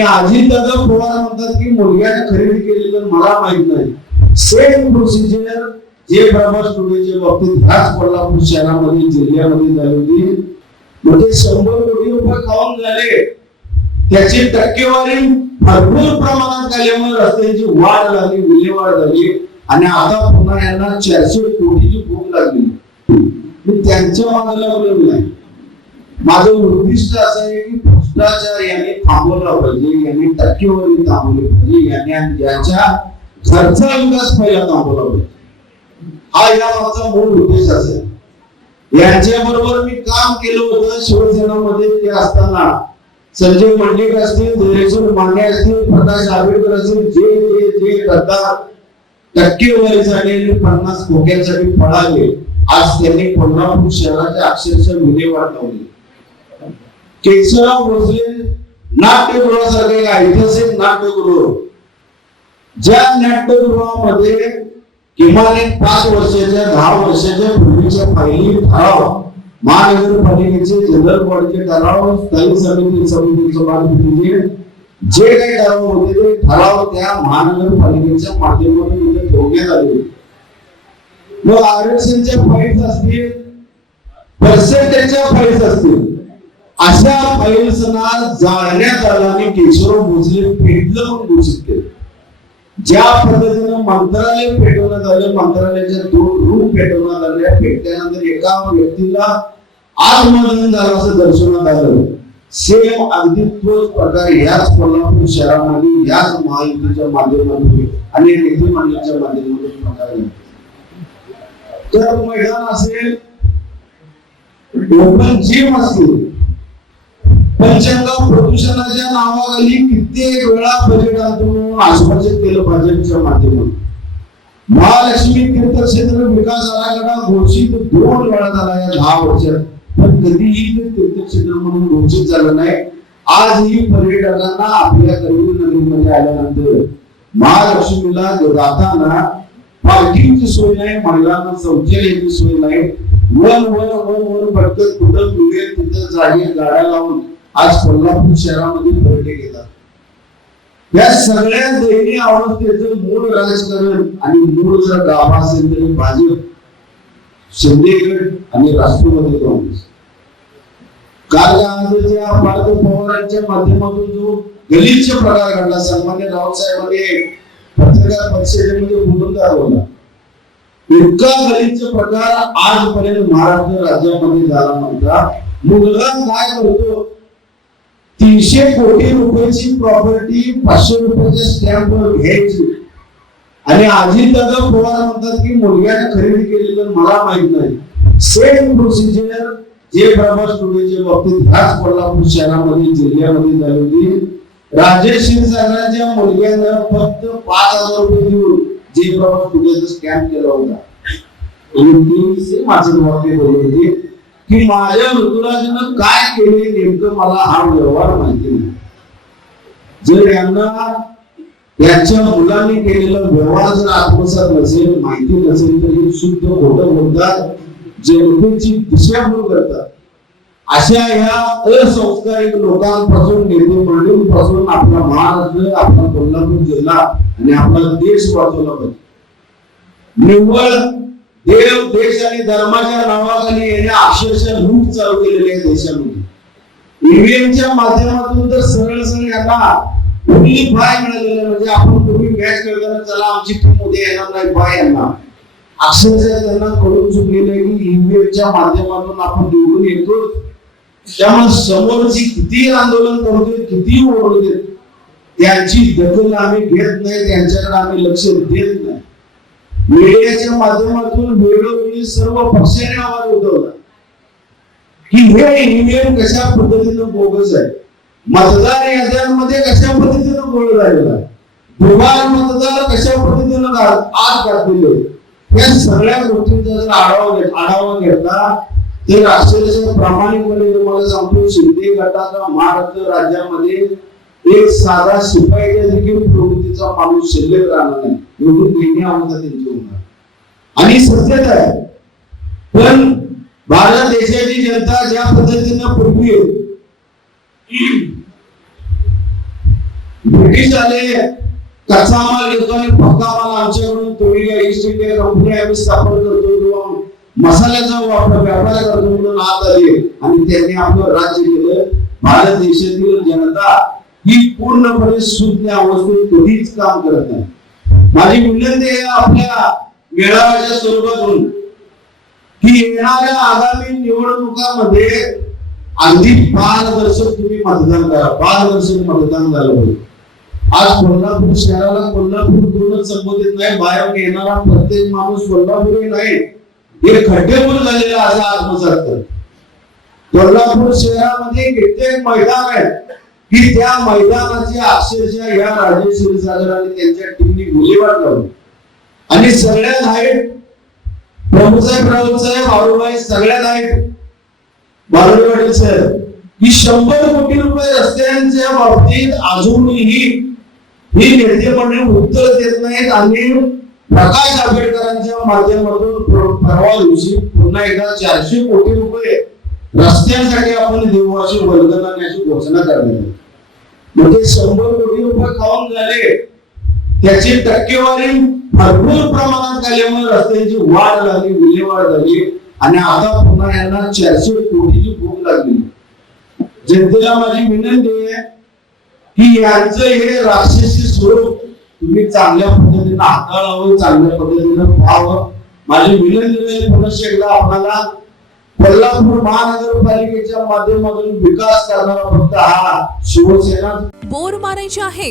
आणि अजितदादा पवार म्हणतात की मुलग्याने खरेदी केलेलं मला माहीत नाही. सेम प्रोसिजर जे ब्रह्मा स्टुडिओच्या बाबतीत ह्याच कोल्हापूर शहरामध्ये जिल्ह्यामध्ये झाली होती म्हणजे शंभर कोटी रुपये खाऊन झाले. त्याची टक्केवारी भरपूर प्रमाणात झाल्यामुळे रस्त्यांची वाढ झाली विल्हेवाढ झाली. आणि आता पुन्हा यांना चारशे कोटीची भूक लागली. मी त्यांच्या मागे लागलेलो नाही. माझं उद्दिष्ट असं आहे की भ्रष्टाचार यांनी थांबवला पाहिजे यांनी टक्केवारी थांबवली पाहिजे यांनी याच्या घरचा विकास पहिला थांबवला पाहिजे. हा या माझा मूळ उद्देश असेल यांच्या बरोबर मी काम केलं होतं शिवसेनामध्ये ते असताना. संजय मंडलिक असतील धैर्यशील माने असतील प्रकाश आंबेडकर असतील जे जे जे गद्दार टक्केवारीसाठी पन्नास खोक्यांसाठी पळाले. आज त्यांनी कोल्हापूर शहराच्या अक्षरशः विल्हेवाट लावली. केशवराव भोसले नाट्यगृहासारखे ऐतिहासिक नाट्यगृह. ज्या नाट्यगृहामध्ये किमान एक पाच वर्षाच्या दहा वर्षाच्या पूर्वीच्या पहिली ठराव महानगरपालिकेचे जनरल बॉडीचे ठराव स्थायी समिती समितीचे जे काही ठराव होते ते ठराव त्या महानगरपालिकेच्या माध्यमातून इथे ठेवण्यात आले. मग आरक्षणच्या फाईल्स असतील पर्सेंटेजच्या फाईल्स असतील अशा फाईल्सना जाळण्यात आला आणि केशवराव भोसले पेटलं म्हणून घोषित केलं. ज्या पद्धतीनं मंत्रालय पेटवण्यात आलं मंत्रालयाच्या दोन रूम पेटवण्यात आल्या. पेटल्यानंतर एका व्यक्तीला आत्मदन झालं असं दर्शवण्यात आलं. सेम अगदी तोच प्रकार याच कोल्हापूर शहरामध्ये याच महायुतीच्या माध्यमातून आणि नेते मंडळाच्या माध्यमातून प्रकार तर मैदान असेल ओपन जिम असेल पंचगंगा प्रदूषणाच्या नावाखाली कित्येक वेळा बजेट आणून आश्वासित केलं भाजपच्या माध्यमातून. महालक्ष्मी तीर्थक्षेत्र विकास आराखडा घोषित दोन वेळा झाला या दहा वर्षात. पण कधीही ते तीर्थक्षेत्र म्हणून घोषित झालं नाही. आजही पर्यटकांना आपल्या करवीर नगरीमध्ये आल्यानंतर महालक्ष्मीला जाताना पार्किंगची सोय नाही महिलांना शौचालयाची सोय नाही. वन वन वन वन भटकत कुठं मिळेल तिथं जागी गाड्या लावून आज कोल्हापूर शहरामध्ये पर्यटक गेलात या सगळ्या दैनीय अवस्थेचं मूळ राजकारण आणि मूळ जर गाभा असेल तरी भाजप शिंदेगड आणि राष्ट्रवादी काँग्रेस. काल आजच्या पार्थ पवारांच्या माध्यमातून जो गलिच्छ प्रकार घडला सन्मान्य रावसाहेबांनी पत्रकार परिषदेमध्ये बोलून दाखवला. इतका गलिच्छ प्रकार आजपर्यंत महाराष्ट्र राज्यामध्ये झाला नव्हता. मुलगा काय करतो? तीनशे कोटी रुपयाची प्रॉपर्टी पाचशे रुपयाच्या स्टॅम्पवर घ्यायची. आणि अजितदादा पवार म्हणतात की मुलग्याने खरेदी केलेलं मला माहीत नाही. सेम प्रोसिजर जे ब्रह्मा स्टुडिओच्या बाबतीत ह्याच कोल्हापूर शहरामध्ये जिल्ह्यामध्ये झाली होती राजेश क्षीरसागरांच्या मुलग्यानं फक्त पाच हजार रुपये देऊन जे प्रभास स्टुडिओचा स्कॅम केला होता. आणि वाक्य बोलत होती. की माझ्या ऋतुराजनं काय केले नेमकं मला हा व्यवहार माहिती नाही. जर यांना यांच्या मुलांनी केलेला व्यवहार जर आत्मसात नसेल माहिती नसेल तर हे शुद्ध खोटं बोलतात जनतेची दिशाभूल करतात. अशा ह्या असंस्कारिक लोकांपासून नेते पासून आपला महाराष्ट्र आपला कोल्हापूर जिल्हा आणि आपला देश वाचवला पाहिजे. निव्वळ देव देश आणि धर्माच्या नावाखाली येणे अक्षरशः लूट चालू केलेली आहे देशामध्ये. ईव्हीएमच्या माध्यमातून तर सरळ सरळ यांना कुठली बाय मिळालेलं म्हणजे आपण पूर्वी मॅच खेळताना चला आमची टीम उद्या येणार नाही बाय यांना अक्षरशः त्यांना कळून चुकलेलं आहे की ईव्हीएमच्या माध्यमातून आपण निवडून येतो. त्यामुळे समोरची किती आंदोलन करतोय किती ओरडतोय त्यांची दखल आम्ही घेत नाही त्यांच्याकडे आम्ही लक्ष देत नाही. मीडियाच्या माध्यमातून वेळोवेळी सर्व पक्षाने आवाज उठवला. की हे ईव्हीएम कशा पद्धतीनं बोगस आहे? मतदार याद्यांमध्ये कशा पद्धतीनं गोळ राहिला आहे? दुबार मतदार कशा पद्धतीनं घा- आत घातलेले या सगळ्या गोष्टींचा जर आढावा घेत आढावा घेतला तर अक्षरशः प्रामाणिकपणे तुम्हाला सांगतो शिंदे गटाचा महाराष्ट्र राज्यामध्ये एक साधा शिपाई देखील प्रवृत्तीचा माणूस शिल्लक राहणार नाही. एवढी नेहमी आम्हाला त्यांची. आणि सत्यच आहे. पण भारत देशाची जनता ज्या पद्धतीनं पूर्वी ब्रिटिश आले कच्चा माल घेतो आणि पक्का माल आमच्याकडून तुम्ही ईस्ट इंडिया कंपनी आम्ही स्थापन करतो किंवा मसाल्याचा वापर व्यापार करतो म्हणून आत आले आणि त्यांनी आपलं राज्य केलं. भारत देशातील जनता ही पूर्णपणे शून्य अवस्थेत कधीच काम करत नाही. माझी विनंती आहे आपल्या मेळाव्याच्या स्वरूपातून. की येणाऱ्या आगामी निवडणुकामध्ये अगदी पारदर्शक तुम्ही मतदान करा. पारदर्शक मतदान झालं पाहिजे. आज कोल्हापूर शहराला कोल्हापूर दोनच संबोधित नाही बाहेर येणारा प्रत्येक माणूस कोल्हापूरही नाही. हे खड्डेपूर झालेलं असं आत्मसात कर कोल्हापूर शहरामध्ये कित्येक मैदान आहेत. की त्या मैदानाची अक्षरशः या राजेश्वरी क्षीरसागर आणि त्यांच्या टीमनी गोलीबार लावली. आणि सगळ्यात हाईट प्रभूसाहेब राऊत साहेब बाळूबाई सगळ्यात हाईट बालवाडी सर. ही शंभर कोटी रुपये रस्त्यांच्या बाबतीत अजूनही ही नेते मंडळी उत्तर देत नाहीत. आणि प्रकाश आंबेडकरांच्या माध्यमातून परवा दिवशी पुन्हा एकदा चारशे कोटी रुपये रस्त्यांसाठी आपण देऊ अशी वर्गणाची घोषणा करण्यात आली म्हणजे शंभर कोटी रुपये खाऊन झाले? त्याची टक्केवारी भरपूर प्रमाणात झाल्यामुळे रस्त्यांची वाढ झाली विल्हेवाढ झाली आणि आता पुन्हा यांना चारशे कोटीची भूक लागली. जनतेला माझी विनंती आहे की यांचं हे राक्षसी स्वरूप तुम्ही चांगल्या पद्धतीने हाताळावं चांगल्या पद्धतीनं पाहावं. माझी विनंती आहे पुन्हा एकदा आपल्याला कोल्हापूर महानगरपालिकेच्या माध्यमातून विकास करणारा फक्त हा शिवसेना. बोर मारायची आहे